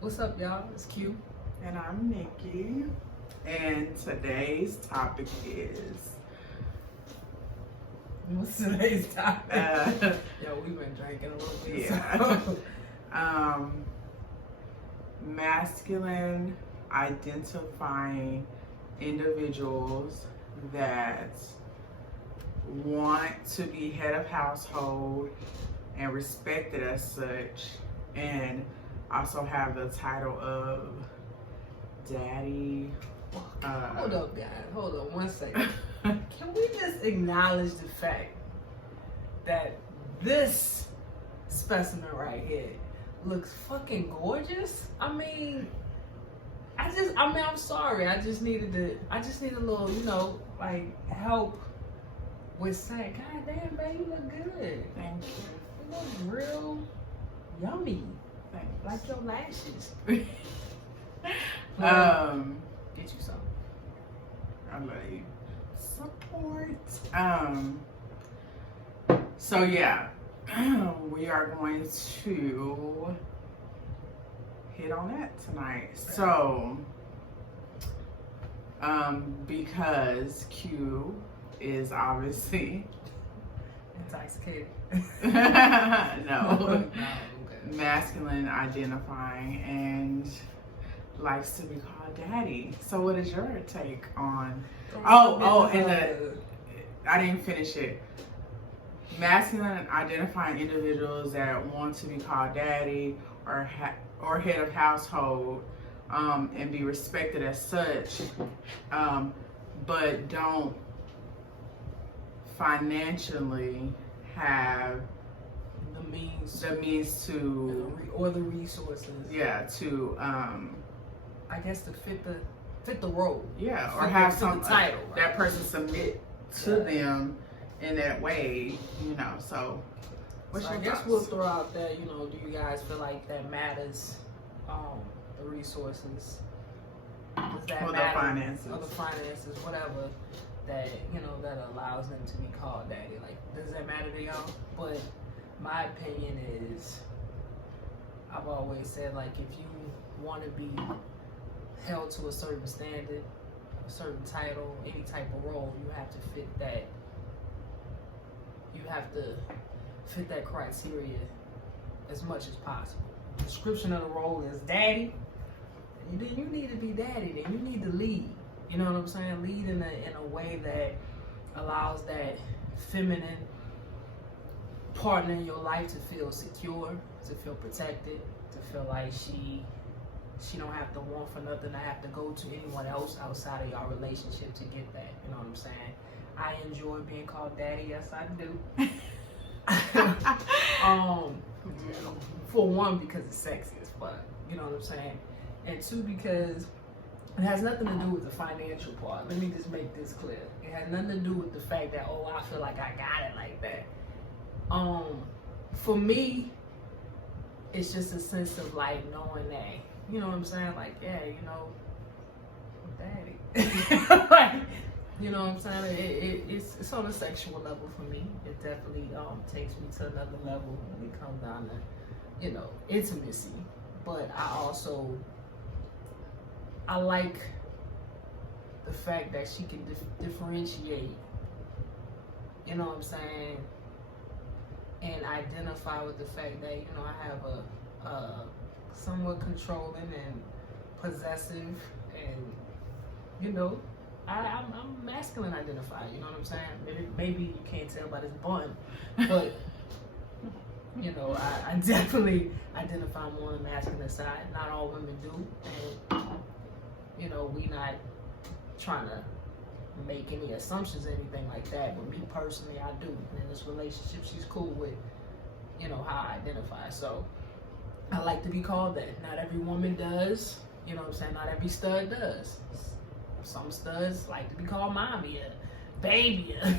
What's up, y'all? It's Q. And I'm Nikki. And today's topic is What's today's topic? Yo, we've been drinking a little bit. yeah. So. Masculine identifying individuals that want to be head of household and respected as such, and also have the title of daddy. Hold up, guys. Hold on 1 second. Can we just acknowledge the fact that this specimen right here looks fucking gorgeous? I'm sorry. I just need a little, help with saying, God damn, babe, you look good. Thank you. You look real yummy. Thanks. Like your lashes. Get you some. I love you. Support. So yeah, we are going to hit on that tonight. So, because Q is obviously intoxicated. no, Okay. masculine identifying and likes to be called daddy. So what is your take on? I didn't finish it. Masculine identifying individuals that want to be called daddy or head of household, and be respected as such, but don't financially have the means to, or the resources. Yeah, to I guess to fit the role. Yeah, or have some title. That person submit to them in that way, So, what's your I guess thoughts? we'll throw out there. Do you guys feel like that matters? The resources. Does that or matter? the finances. Or the finances, whatever. That that allows them to be called daddy. Like, does that matter to y'all? But my opinion is, I've always said, like, if you want to be held to a certain standard, a certain title, any type of role, you have to fit that. You have to fit that criteria as much as possible. The description of the role is daddy. Then you need to be daddy. Then you need to lead. You know what I'm saying? Lead in a way that allows that feminine partner in your life to feel secure, to feel protected, to feel like she don't have to want for nothing, to have to go to anyone else outside of your relationship to get that. You know what I'm saying? I enjoy being called daddy. Yes, I do. For one, because it's sexy as fuck. You know what I'm saying? And two, because it has nothing to do with the financial part. Let me just make this clear. It has nothing to do with the fact that, I feel like I got it like that. For me, it's just a sense of like knowing that, you know what I'm saying? Like, yeah, daddy. Like, you know what I'm saying? It's on a sexual level for me. It definitely takes me to another level when it comes down to, intimacy. But I like the fact that she can differentiate, you know what I'm saying, and identify with the fact that, I have a somewhat controlling and possessive and, I'm masculine identified, you know what I'm saying? Maybe you can't tell by this bun, but, I definitely identify more on the masculine side. Not all women do, and, we not trying to make any assumptions or anything like that, but me personally, I do. And in this relationship, she's cool with, how I identify. So I like to be called that. Not every woman does, you know what I'm saying? Not every stud does. Some studs like to be called mommy or baby or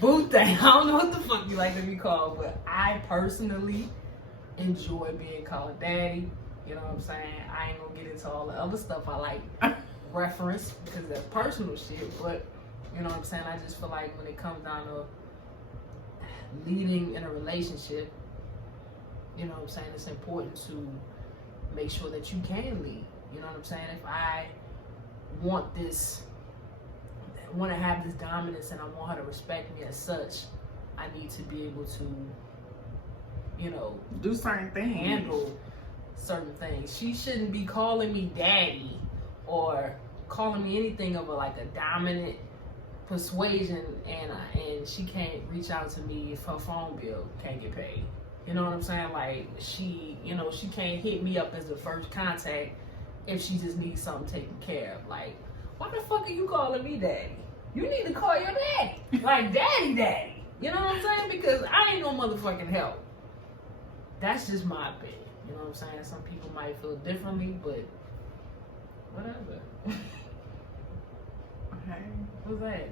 boo thing. I don't know what the fuck you like to be called, but I personally enjoy being called daddy. You know what I'm saying? I ain't gonna get into all the other stuff I like reference because that's personal shit, but you know what I'm saying? I just feel like when it comes down to leading in a relationship, you know what I'm saying, it's important to make sure that you can lead. You know what I'm saying? If I want to have this dominance and I want her to respect me as such, I need to be able to, you know, do certain things, handle certain things. She shouldn't be calling me daddy or calling me anything of a dominant persuasion, and she can't reach out to me if her phone bill can't get paid. You know what I'm saying? Like, she can't hit me up as the first contact if she just needs something taken care of. Like, why the fuck are you calling me daddy? You need to call your daddy. Like, daddy. You know what I'm saying? Because I ain't no motherfucking help. That's just my opinion. You know what I'm saying? Some people might feel differently, but whatever. Okay. What's that?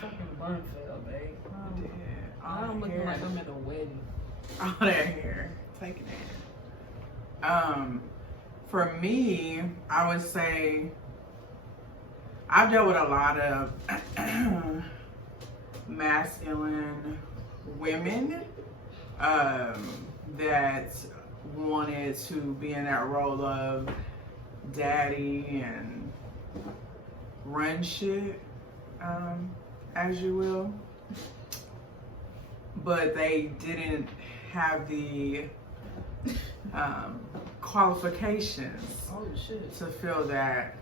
Fucking bun fell, babe. I'm looking like I'm at a wedding. All that hair. Taking it. For me, I would say I've dealt with a lot of masculine women that wanted to be in that role of daddy and run shit, as you will, but they didn't have the qualifications to fill that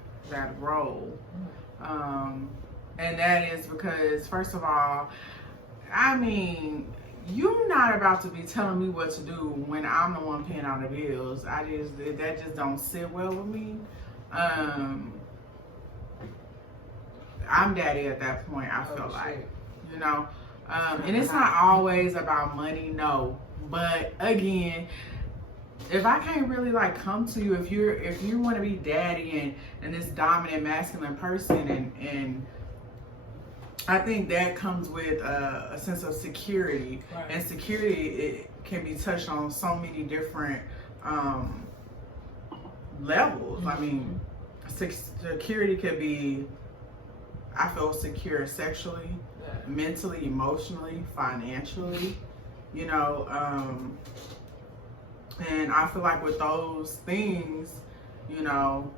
role. And that is because, first of all, I mean, you're not about to be telling me what to do when I'm the one paying all the bills. That just don't sit well with me. I'm daddy at that point, I feel like, you know. And it's not always about money, no. But again, if I can't really like come to you, if you want to be daddy and this dominant masculine person, and I think that comes with a sense of security, right. And security, it can be touched on so many different levels. Mm-hmm. I mean, security could be, I feel secure sexually, yeah. Mentally, emotionally, financially, you know, and I feel like with those things, you know,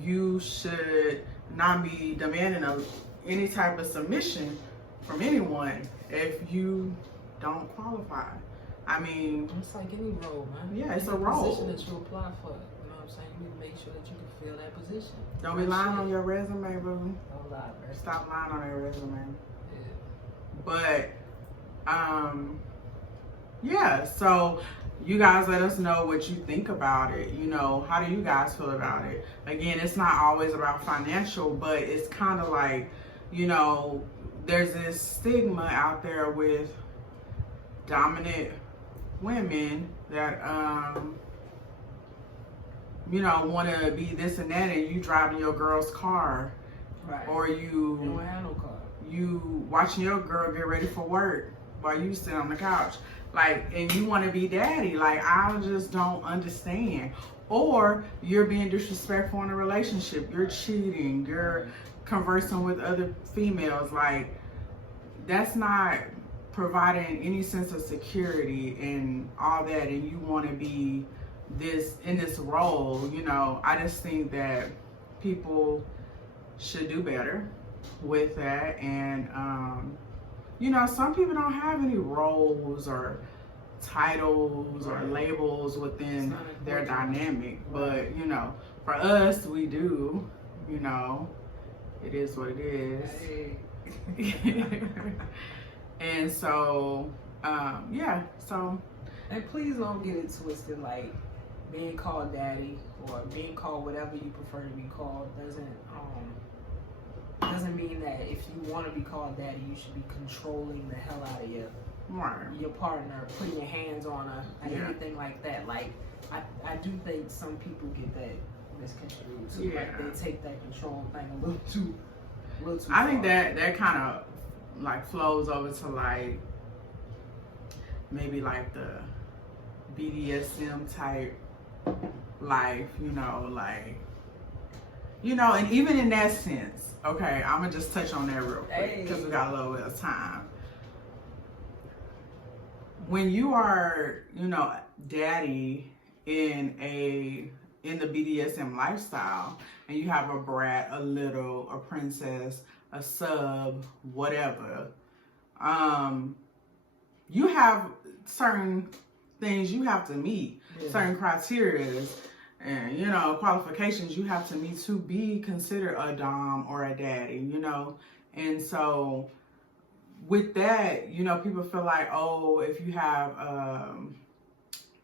you should not be demanding any type of submission from anyone if you don't qualify. I mean, it's like any role, man. Yeah, it's a role. Position that you apply for. You know what I'm saying? You need to make sure that you can fill that position. Don't be lying on your resume, bro. Don't lie, bro. Stop lying on your resume. Yeah. But, yeah, so you guys let us know what you think about it. You know, how do you guys feel about it? Again, it's not always about financial, but it's kind of like, you know, there's this stigma out there with dominant women that, you know, want to be this and that, and you driving your girl's car, right? Or you don't have no car. You watching your girl get ready for work while you sit on the couch, like, and you want to be daddy. Like, I just don't understand. Or you're being disrespectful in a relationship. You're cheating. You're conversing with other females. Like, that's not providing any sense of security and all that. And you want to be in this role. You know, I just think that people should do better with that. And you know, some people don't have any roles or titles or labels within their dynamic, but you know, for us, we do. You know, it is what it is. And so yeah, so, and please don't get it twisted. Like, being called daddy or being called whatever you prefer to be called doesn't mean that if you want to be called daddy, you should be controlling the hell out of your partner, putting your hands on her, and anything like that. Like, I do think some people get that misconstrued. So like, they take that control thing a little too I think that kind of like flows over to like maybe like the BDSM type life, you know, like, you know, and even in that sense, okay, I'm gonna just touch on that real quick because we got a little bit of time. when you are, daddy in the BDSM lifestyle, and you have a brat, a little, a princess, a sub, whatever, you have certain things you have to meet, certain criteria and, qualifications you have to meet to be considered a dom or a daddy, And so with that, people feel like, oh, if you have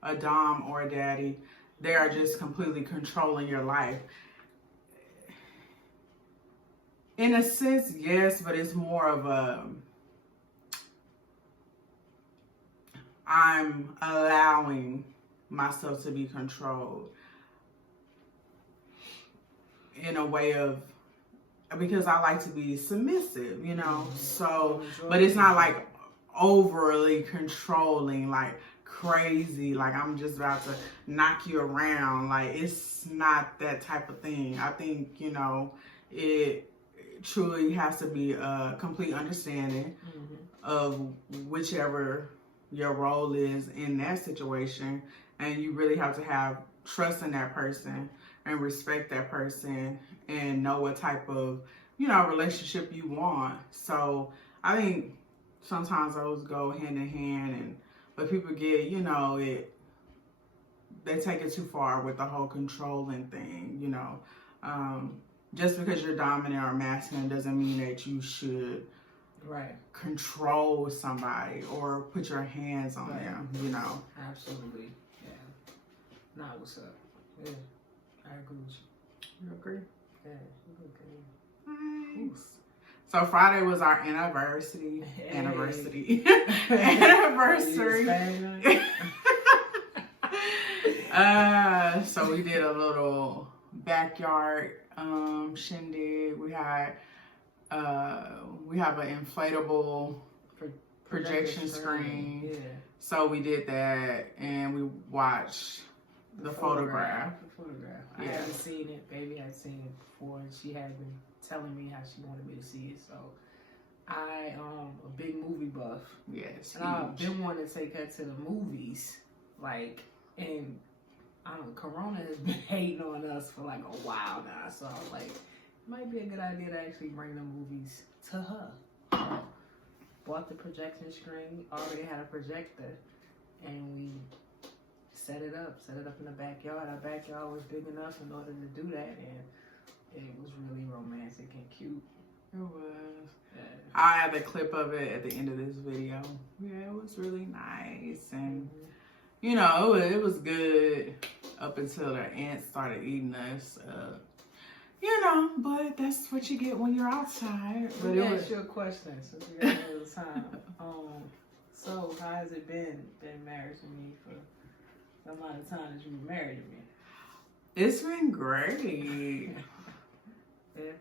a dom or a daddy, they are just completely controlling your life. In a sense, yes, but it's more of I'm allowing myself to be controlled in a way of, because I like to be submissive, so, but it's not like overly controlling, like crazy, like I'm just about to knock you around. Like, it's not that type of thing. I think, it truly has to be a complete understanding of whichever your role is in that situation, and you really have to have trust in that person and respect that person and know what type of relationship you want. So I think sometimes those go hand in hand, but people get they take it too far with the whole controlling thing. Just because you're dominant or masculine doesn't mean that you should control somebody or put your hands on them, Absolutely. Yeah. Nah, what's up? Yeah, I agree with you. You agree? Yeah, you agree. Nice. So Friday was our anniversary. Anniversary. So we did a little backyard shindig. We have an inflatable projection screen. Yeah. So we did that, and we watched the photograph. I haven't seen it. Baby had seen it before, and she had been telling me how she wanted me to see it. So I a big movie buff. Yes. And I've been wanting to take her to the movies, and I don't know, Corona has been hating on us for like a while now. So I was like, it might be a good idea to actually bring the movies to her. Bought the projection screen, already had a projector, and we set it up in the backyard. Our backyard was big enough in order to do that, and it was really romantic and cute. It was. Yeah. I have a clip of it at the end of this video. Yeah, it was really nice, and it was good up until the ants started eating us. But that's what you get when you're outside. But it was your question since we got a little time. So how has it been married to me for the amount of time that you were married to me? It's been great. Yeah.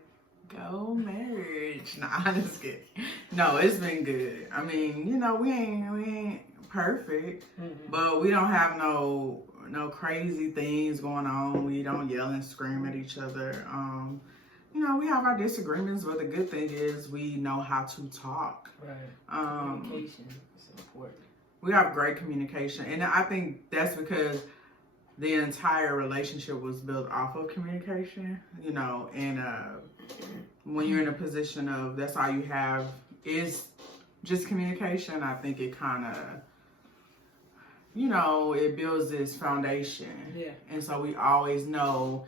Go marriage. Nah, I'm just kidding. No, it's been good. I mean, we ain't perfect, but we don't have no crazy things going on. We don't yell and scream at each other. We have our disagreements, but the good thing is we know how to talk. Right. Communication is important. We have great communication, and I think that's because the entire relationship was built off of communication. And when you're in a position of that's all you have is just communication, I think it kind of it builds this foundation. Yeah. And so we always know,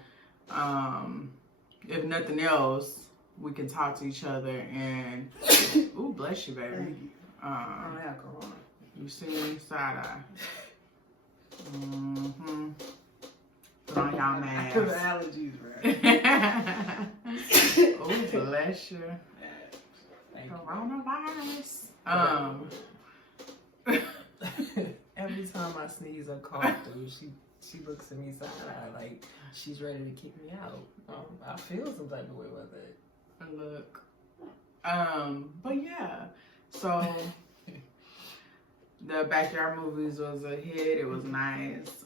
if nothing else, we can talk to each other and, ooh, bless you, baby. You see me side eye. Put on y'all mask. The allergies, right? Oh, bless you. Coronavirus. Every time I sneeze or cough, dude, she looks at me side eye like she's ready to kick me out. I feel some type of way with it. Look. But yeah. So the backyard movies was a hit. It was nice.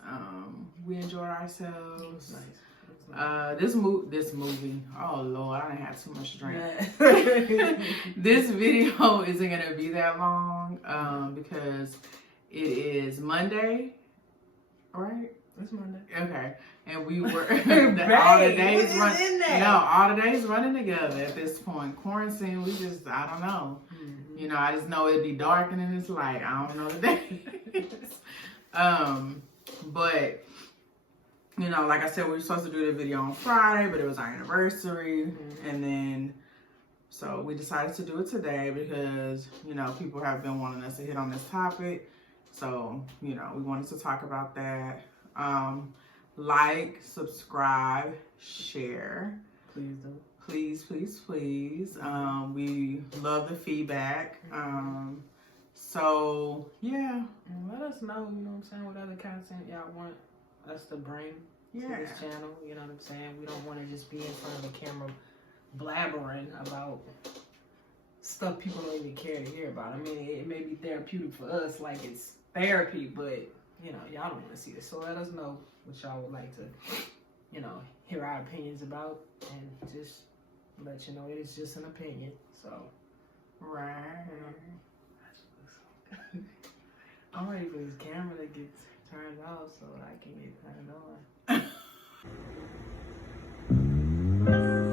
We enjoyed ourselves. Nice. This movie. Oh Lord, I didn't have too much to drink. This video isn't gonna be that long because It is Monday, right? It's Monday. Okay, and we were all Babe, the days what run. is in there? No, all the days running together at this point. Quarantine, we just I don't know. Mm-hmm. You know, I just know it'd be dark and then it's light. I don't know the days. But you know, like I said, we were supposed to do the video on Friday, but it was our anniversary, and then so we decided to do it today because you know people have been wanting us to hit on this topic. So you know, we wanted to talk about that. Like, subscribe, share. Please do. Please, please, please. We love the feedback. So yeah. And let us know, you know what I'm saying, what other content y'all want us to bring to this channel. You know what I'm saying? We don't want to just be in front of a camera blabbering about stuff people don't even care to hear about. I mean, it may be therapeutic for us, like it's therapy, but you know, y'all don't want to see it. So let us know what y'all would like to, you know, hear our opinions about, and just let you know it is just an opinion. So, Right. I'm ready for this camera to get turned off so I can get turned on.